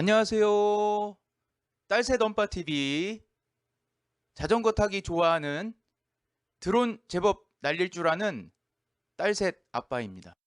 안녕하세요. 딸새 덤빠 TV. 자전거 타기 좋아하는 드론 제법 날릴 줄 아는 딸셋 아빠입니다.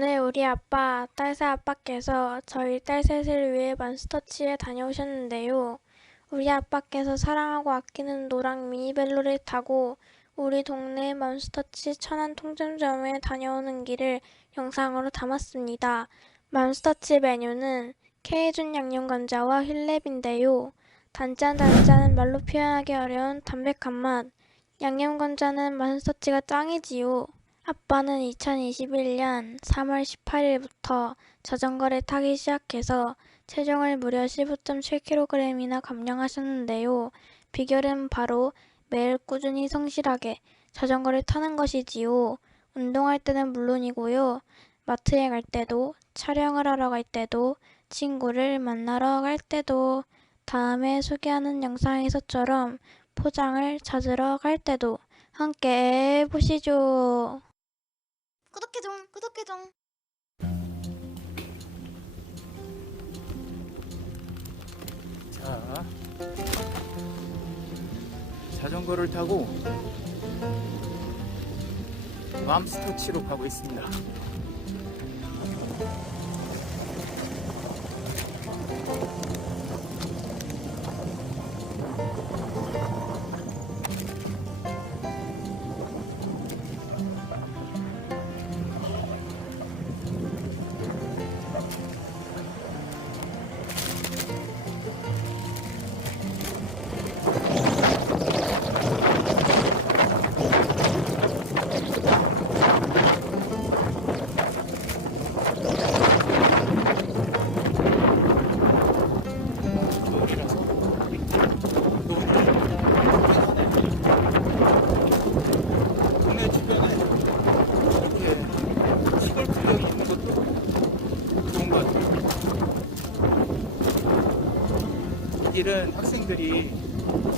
오늘 우리 아빠, 딸새 아빠께서 저희 딸 셋을 위해 맘스터치에 다녀오셨는데요. 우리 아빠께서 사랑하고 아끼는 노랑 미니벨로를 타고 우리 동네 맘스터치 천안 통점점에 다녀오는 길을 영상으로 담았습니다. 맘스터치 메뉴는 케이준 양념감자와 힐랩인데요. 단짠 단짠은 말로 표현하기 어려운 담백한 맛. 양념감자는 맘스터치가 짱이지요. 아빠는 2021년 3월 18일부터 자전거를 타기 시작해서 체중을 무려 15.7kg이나 감량하셨는데요. 비결은 바로 매일 꾸준히 성실하게 자전거를 타는 것이지요. 운동할 때는 물론이고요. 마트에 갈 때도, 촬영을 하러 갈 때도, 친구를 만나러 갈 때도, 다음에 소개하는 영상에서처럼 포장을 찾으러 갈 때도 함께 보시죠. 구독해줘 구독해줘 자, 자전거를 타고 맘스터치로 가고 있습니다. 이 길은 학생들이 어,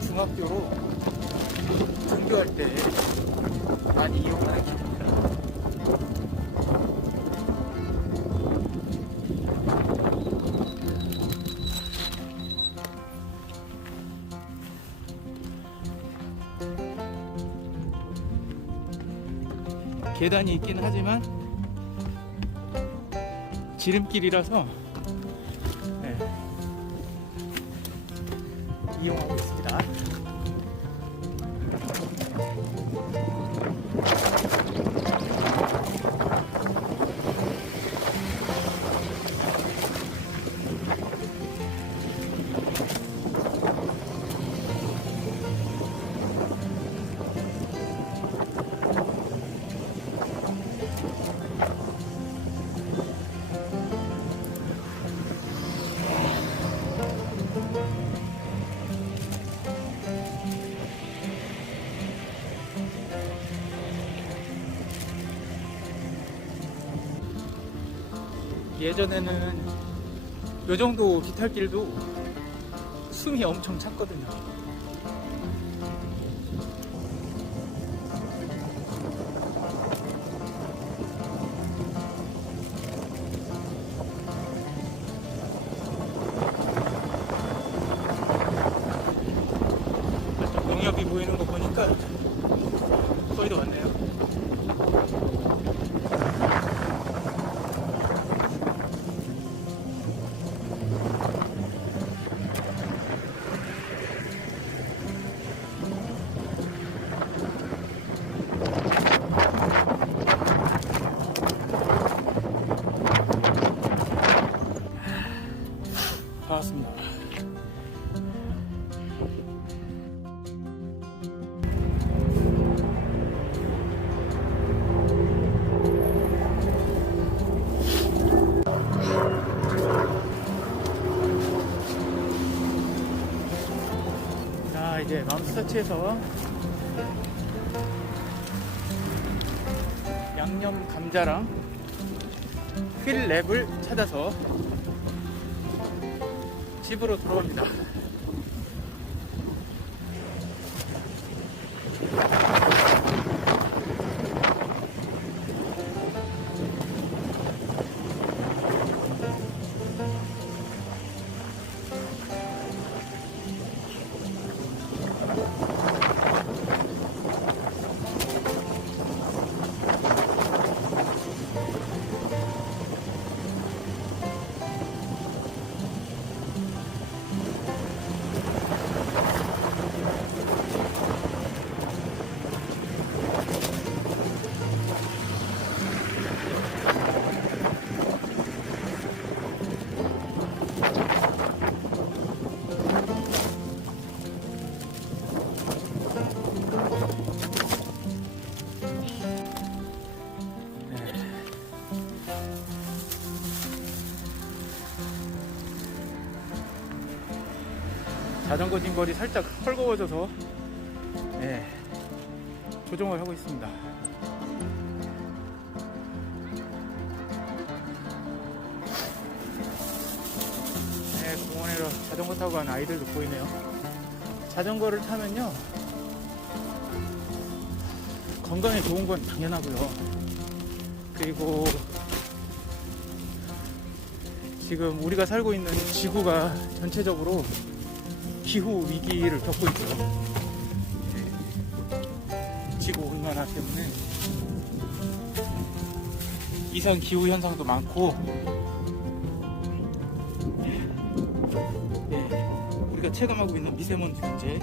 중학교로 등교할 때 많이 이용하는 길입니다. 계단이 있긴 하지만 지름길이라서 이용하고 있습니다. 예전에는 요 정도 비탈길도 숨이 엄청 찼거든요. 맘스터치에서 양념 감자랑 휠랩을 찾아서 집으로 돌아갑니다. 자전거 짐벌이 살짝 헐거워져서 네, 조정을 하고 있습니다. 네, 공원에로 자전거 타고 간 아이들도 보이네요. 자전거를 타면요, 건강에 좋은 건 당연하고요. 그리고 지금 우리가 살고 있는 지구가 전체적으로 기후 위기를 겪고 있죠. 네. 지구 온난화 때문에 이상 기후 현상도 많고 네. 우리가 체감하고 있는 미세먼지 문제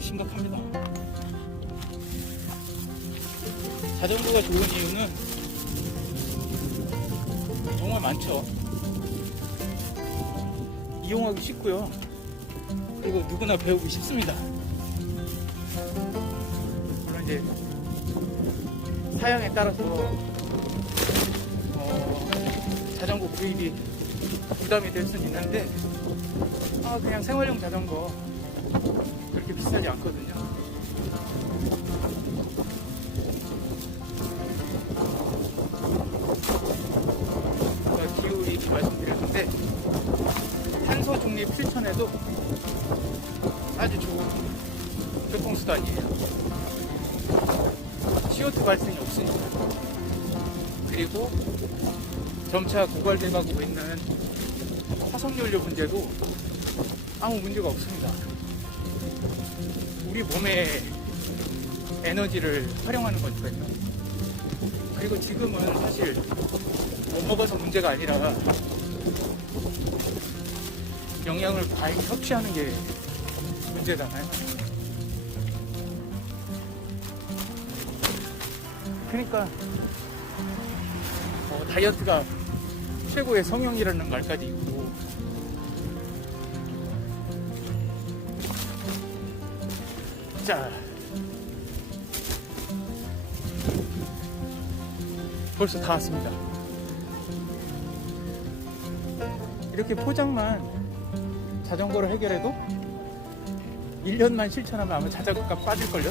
심각합니다. 자전거가 좋은 이유는 정말 많죠. 이용하기 쉽고요. 그리고 누구나 배우기 쉽습니다. 물론 이제 사양에 따라서 어, 자전거 구입이 부담이 될 수는 있는데 아, 그냥 생활용 자전거 그렇게 비싸지 않거든요. 기후 위기 말씀드렸는데 탄소 중립 실천에도 아주 좋은 교통수단이에요. CO2 발생이 없으니까. 그리고 점차 고갈돼 가고 있는 화석연료 문제도 아무 문제가 없습니다. 우리 몸의 에너지를 활용하는 거니까요. 그리고 지금은 사실 못 먹어서 문제가 아니라 영양을 과잉 섭취하는 게 문제잖아요. 그러니까 어, 다이어트가 최고의 성형이라는 말까지 있고 자 벌써 다 왔습니다. 이렇게 포장만 자전거로 해결해도 1년만 실천하면 아마 자전거값 빠질걸요?